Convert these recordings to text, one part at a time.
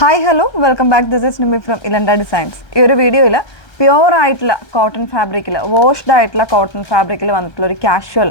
Hi hello welcome back. This is Nimi from Ilanda designs. ഈ ഒരു വീഡിയോയിൽ പ്യുവർ ആയിട്ടുള്ള കോട്ടൺ ഫാബ്രിക്കിൽ വാഷ്ഡ് ആയിട്ടുള്ള കോട്ടൺ ഫാബ്രിക്കിൽ വന്നിട്ടുള്ള ഒരു കാഷ്വൽ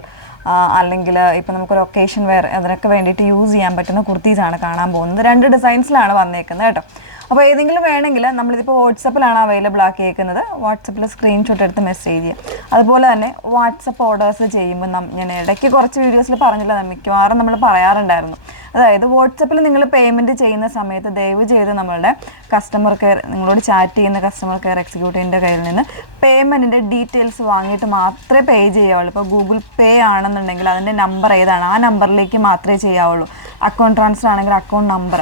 അല്ലെങ്കിൽ ഇപ്പോൾ നമുക്കൊരു ഒക്കേഷൻ വെയർ അതിനൊക്കെ വേണ്ടിയിട്ട് യൂസ് ചെയ്യാൻ പറ്റുന്ന കുർത്തീസാണ് കാണാൻ പോകുന്നത്. രണ്ട് ഡിസൈൻസിലാണ് വന്നേക്കുന്നത് കേട്ടോ. അപ്പോൾ ഏതെങ്കിലും വേണമെങ്കിൽ നമ്മളിതിപ്പോൾ വാട്സപ്പിലാണ് അവൈലബിൾ ആക്കിയേക്കുന്നത്. വാട്സപ്പിൽ സ്ക്രീൻഷോട്ട് എടുത്ത് മെസ്സേജ് ചെയ്യുക. അതുപോലെ തന്നെ വാട്സപ്പ് ഓർഡേഴ്സ് ചെയ്യുമ്പോൾ ഞാൻ ഇടയ്ക്ക് കുറച്ച് വീഡിയോസിൽ പറഞ്ഞില്ല, മിക്കവാറും നമ്മൾ പറയാറുണ്ടായിരുന്നു. അതായത് വാട്സപ്പിൽ നിങ്ങൾ പേയ്മെൻറ്റ് ചെയ്യുന്ന സമയത്ത് ദയവ് ചെയ്ത് നമ്മളുടെ കസ്റ്റമർ കെയർ, നിങ്ങളോട് ചാറ്റ് ചെയ്യുന്ന കസ്റ്റമർ കെയർ എക്സിക്യൂട്ടീവിൻ്റെ കയ്യിൽ നിന്ന് പേയ്മെൻറ്റിൻ്റെ ഡീറ്റെയിൽസ് വാങ്ങിയിട്ട് മാത്രമേ പേ ചെയ്യാവുള്ളൂ. ഇപ്പോൾ ഗൂഗിൾ പേ ആണെന്നുണ്ടെങ്കിൽ അതിൻ്റെ നമ്പർ ഏതാണ് ആ നമ്പറിലേക്ക് മാത്രമേ ചെയ്യാവുള്ളൂ. അക്കൗണ്ട് ട്രാൻസ്ഫർ ആണെങ്കിൽ അക്കൗണ്ട് നമ്പർ,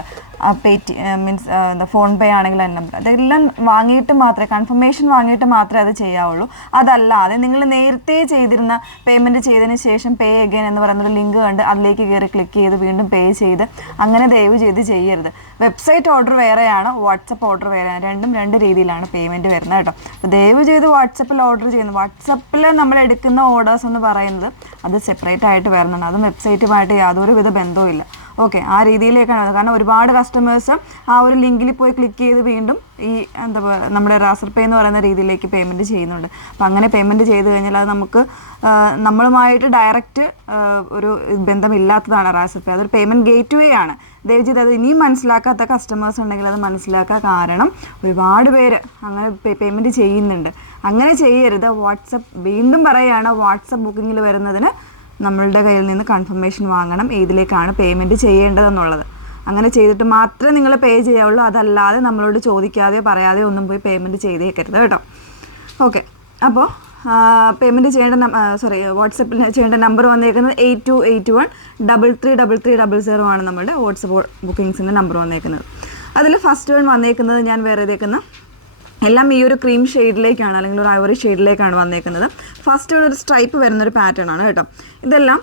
മീൻസ് എന്താ ഫോൺ പേ ആണെങ്കിൽ അതിൻ്റെ നമ്പർ, അതെല്ലാം വാങ്ങിയിട്ട് മാത്രമേ, കൺഫർമേഷൻ വാങ്ങിയിട്ട് മാത്രമേ അത് ചെയ്യാവുള്ളൂ. അതല്ലാതെ നിങ്ങൾ നേരത്തെ ചെയ്തിരുന്ന പേയ്മെൻറ്റ് ചെയ്തതിന് ശേഷം പേ അഗൈൻ എന്ന് പറയുന്നൊരു ലിങ്ക് കണ്ട് അതിലേക്ക് കയറി ക്ലിക്ക് ചെയ്ത് വീണ്ടും പേ ചെയ്ത് അങ്ങനെ ദയവ് ചെയ്ത് ചെയ്യരുത്. വെബ്സൈറ്റ് ഓർഡർ വേറെയാണ്, വാട്സപ്പ് ഓർഡർ വേറെയാണ്. രണ്ടും രണ്ട് രീതിയിലാണ് പേയ്മെൻറ്റ് വരുന്നത് കേട്ടോ. അപ്പോൾ ദയവ് ചെയ്ത് വാട്സപ്പിൽ ഓർഡർ ചെയ്യുന്നു. വാട്സപ്പിൽ നമ്മൾ എടുക്കുന്ന ഓർഡേഴ്സ് എന്ന് പറയുന്നത് അത് സെപ്പറേറ്റ് ആയിട്ട് വരുന്നുണ്ട്. അതും വെബ്സൈറ്റുമായിട്ട് യാതൊരുവിധ ബന്ധവും. ഓക്കെ, ആ രീതിയിലേക്കാണ്. കാരണം ഒരുപാട് കസ്റ്റമേഴ്സ് ആ ഒരു ലിങ്കിൽ പോയി ക്ലിക്ക് ചെയ്ത് വീണ്ടും ഈ എന്താ പറയുക നമ്മുടെ റാസർ പേ എന്ന് പറയുന്ന രീതിയിലേക്ക് പേയ്മെൻറ്റ് ചെയ്യുന്നുണ്ട്. അപ്പം അങ്ങനെ പേയ്മെൻറ്റ് ചെയ്ത് കഴിഞ്ഞാൽ അത് നമുക്ക് നമ്മളുമായിട്ട് ഡയറക്റ്റ് ഒരു ബന്ധമില്ലാത്തതാണ് റാസർ പേ. അതൊരു പേയ്മെൻറ്റ് ഗേറ്റ് വേ ആണ്. ദയവ് ചെയ്ത് അത് ഇനിയും മനസ്സിലാക്കാത്ത കസ്റ്റമേഴ്സ് ഉണ്ടെങ്കിൽ അത് മനസ്സിലാക്കുക. കാരണം ഒരുപാട് പേര് അങ്ങനെ പേയ്മെൻറ്റ് ചെയ്യുന്നുണ്ട്. അങ്ങനെ ചെയ്യരുത്. വീണ്ടും പറയുകയാണ്, വാട്സപ്പ് ബുക്കിങ്ങിൽ വരുന്നതിന് നമ്മളുടെ കയ്യിൽ നിന്ന് കൺഫർമേഷൻ വാങ്ങണം ഏതിലേക്കാണ് പേയ്മെൻറ്റ് ചെയ്യേണ്ടതെന്നുള്ളത്. അങ്ങനെ ചെയ്തിട്ട് മാത്രമേ നിങ്ങൾ പേ ചെയ്യാവുള്ളൂ. അതല്ലാതെ നമ്മളോട് ചോദിക്കാതെയോ പറയാതെയോ ഒന്നും പോയി പേയ്മെൻറ്റ് ചെയ്തേക്കരുത് കേട്ടോ. ഓക്കെ, അപ്പോൾ പേയ്മെൻറ്റ് ചെയ്യേണ്ട വാട്സപ്പിൽ ചെയ്യേണ്ട നമ്പർ വന്നേക്കുന്നത് 8281333300 ആണ് നമ്മുടെ വാട്സപ്പ് ബുക്കിങ്സിൻ്റെ നമ്പർ വന്നേക്കുന്നത്. അതിൽ ഫസ്റ്റ് വൺ വന്നേക്കുന്നത് ഞാൻ വേറെ ഏതേക്കുന്ന എല്ലാം ഈ ഒരു ക്രീം ഷെയ്ഡിലേക്കാണ്, അല്ലെങ്കിൽ ഒരു ഐവറി ഷെയ്ഡിലേക്കാണ് വന്നേക്കുന്നത്. ഫസ്റ്റ് ഒരു സ്ട്രൈപ്പ് വരുന്നൊരു പാറ്റേൺ ആണ് കേട്ടോ. ഇതെല്ലാം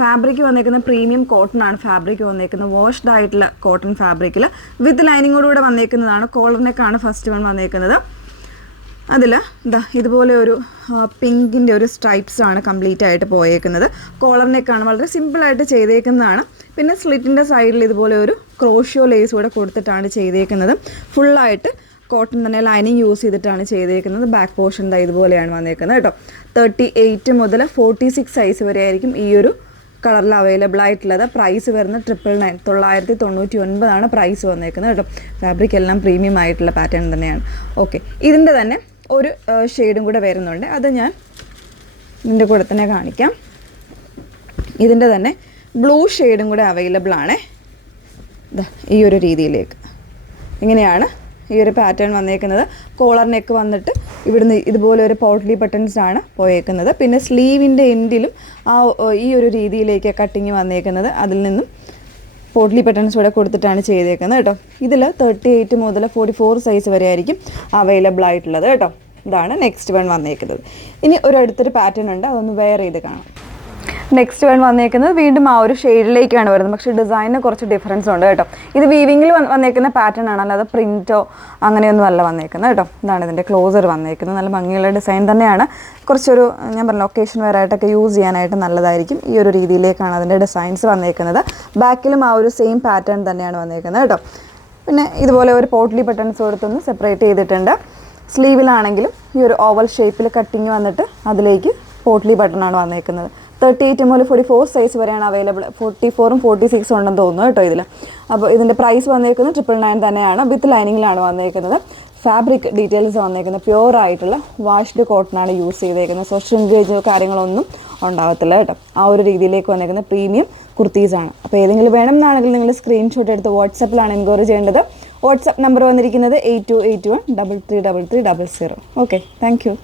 ഫാബ്രിക് വന്നേക്കുന്നത് പ്രീമിയം കോട്ടൺ ആണ്. ഫാബ്രിക് വന്നേക്കുന്നത് വാഷ്ഡ് ആയിട്ടുള്ള കോട്ടൺ ഫാബ്രിക്കിൽ വിത്ത് ലൈനിങ്ങോടുകൂടെ വന്നേക്കുന്നതാണ്. കോളർ നെക്കാണ് ഫസ്റ്റ് വൺ വന്നേക്കുന്നത്. അതിൽ ഇതുപോലെ ഒരു പിങ്കിൻ്റെ ഒരു സ്ട്രൈപ്സ് ആണ് കംപ്ലീറ്റ് ആയിട്ട് പോയേക്കുന്നത്. കോളർ നെക്കാണ്, വളരെ സിമ്പിളായിട്ട് ചെയ്തേക്കുന്നതാണ്. പിന്നെ സ്ലിറ്റിൻ്റെ സൈഡിൽ ഇതുപോലെ ഒരു ക്രോഷ്യോ ലേസ് കൂടെ കൊടുത്തിട്ടാണ് ചെയ്തേക്കുന്നത്. ഫുള്ളായിട്ട് കോട്ടൺ തന്നെ ലൈനിങ് യൂസ് ചെയ്തിട്ടാണ് ചെയ്തേക്കുന്നത്. ബാക്ക് പോർഷൻ ഇതുപോലെയാണ് വന്നേക്കുന്നത് കേട്ടോ. 38 മുതൽ 46 സൈസ് വരെ ആയിരിക്കും ഈ ഒരു കളറിൽ അവൈലബിൾ ആയിട്ടുള്ളത്. പ്രൈസ് വരുന്നത് 999 പ്രൈസ് വന്നേക്കുന്നത് കേട്ടോ. ഫാബ്രിക് എല്ലാം പ്രീമിയം ആയിട്ടുള്ള പാറ്റേൺ തന്നെയാണ്. ഓക്കെ, ഇതിൻ്റെ തന്നെ ഒരു ഷെയ്ഡും കൂടെ വരുന്നുണ്ട്. അത് ഞാൻ ഇതിൻ്റെ കൂടെ തന്നെ കാണിക്കാം. ഇതിൻ്റെ തന്നെ ബ്ലൂ ഷെയ്ഡും കൂടെ അവൈലബിൾ ആണ്. ഈ ഒരു രീതിയിലേക്ക് ഇങ്ങനെയാണ് ഈ ഒരു പാറ്റേൺ വന്നേക്കുന്നത്. കോളർ നെക്ക് വന്നിട്ട് ഇവിടുന്ന് ഇതുപോലെ ഒരു പോട്ട്ലി ബട്ടൺസ് ആണ് പോയേക്കുന്നത്. പിന്നെ സ്ലീവിൻ്റെ എൻഡിലും ഈ ഒരു രീതിയിലേക്ക് കട്ടിങ് വന്നേക്കുന്നത്. അതിൽ നിന്നും പോട്ട്ലി ബട്ടൺസ് കൂടെ കൊടുത്തിട്ടാണ് ചെയ്തേക്കുന്നത് കേട്ടോ. ഇതിൽ 38 മുതൽ 44 സൈസ് വരെ ആയിരിക്കും അവൈലബിൾ ആയിട്ടുള്ളത് കേട്ടോ. ഇതാണ് നെക്സ്റ്റ് വൺ വന്നേക്കുന്നത്. ഇനി അടുത്തൊരു പാറ്റേൺ ഉണ്ട്, അതൊന്ന് വെയർ ചെയ്ത് കാണാം. നെക്സ്റ്റ് വൺ വന്നേക്കുന്നത് വീണ്ടും ആ ഒരു ഷെയ്ഡിലേക്കാണ് വരുന്നത്. പക്ഷേ ഡിസൈനിന് കുറച്ച് ഡിഫറൻസ് ഉണ്ട് കേട്ടോ. ഇത് വീവിങ്ങിൽ വന്നേക്കുന്ന പാറ്റേൺ ആണ്, അല്ലാതെ പ്രിൻറ്റോ അങ്ങനെയൊന്നും അല്ല വന്നേക്കുന്നത് കേട്ടോ. ഇതാണ് ഇതിൻ്റെ ക്ലോസർ വന്നേക്കുന്നത്. നല്ല ഭംഗിയുള്ള ഡിസൈൻ തന്നെയാണ്. കുറച്ചൊരു ഞാൻ പറഞ്ഞ ഒക്കേഷൻ വെയറായിട്ടൊക്കെ യൂസ് ചെയ്യാനായിട്ട് നല്ലതായിരിക്കും. ഈ ഒരു രീതിയിലേക്കാണ് അതിൻ്റെ ഡിസൈൻസ് വന്നേക്കുന്നത്. ബാക്കിലും ആ ഒരു സെയിം പാറ്റേൺ തന്നെയാണ് വന്നേക്കുന്നത് കേട്ടോ. പിന്നെ ഇതുപോലെ ഒരു പോട്ട്ലി ബട്ടൺസ് കൊടുത്തൊന്ന് സെപ്പറേറ്റ് ചെയ്തിട്ടുണ്ട്. സ്ലീവിലാണെങ്കിലും ഈ ഒരു ഓവൽ ഷേപ്പിൽ കട്ടിങ് വന്നിട്ട് അതിലേക്ക് പോട്ട്ലി ബട്ടണാണ് വന്നേക്കുന്നത്. 38 മുതൽ 44 സൈസ് വരെയാണ് അവൈലബിൾ. 44ഉം 46ഉം ഉണ്ടെന്ന് തോന്നുന്നു കേട്ടോ ഇതിൽ. അപ്പോൾ ഇതിൻ്റെ പ്രൈസ് വന്നേക്കുന്നത് 999 തന്നെയാണ്. വിത്ത് ലൈനിങ്ങിലാണ് വന്നേക്കുന്നത്. ഫാബ്രിക് ഡീറ്റെയിൽസ് വന്നേക്കുന്നത് പ്യുവർ ആയിട്ടുള്ള വാഷ്ഡ് കോട്ടൺ ആണ് യൂസ് ചെയ്തേക്കുന്നത്. സോ ഷ്രിങ്കേജോ കാര്യങ്ങളൊന്നും ഉണ്ടാകത്തില്ല കേട്ടോ. ആ ഒരു രീതിയിലേക്ക് വന്നേക്കുന്ന പ്രീമിയം കുർത്തീസാണ്. അപ്പോൾ ഏതെങ്കിലും വേണമെന്നാണെങ്കിൽ നിങ്ങൾ സ്ക്രീൻഷോട്ട് എടുത്ത് വാട്സപ്പിലാണ് എൻക്വയറി ചെയ്യേണ്ടത്. വാട്സപ്പ് നമ്പർ വന്നിരിക്കുന്നത് 8281333300. Okay, thank you.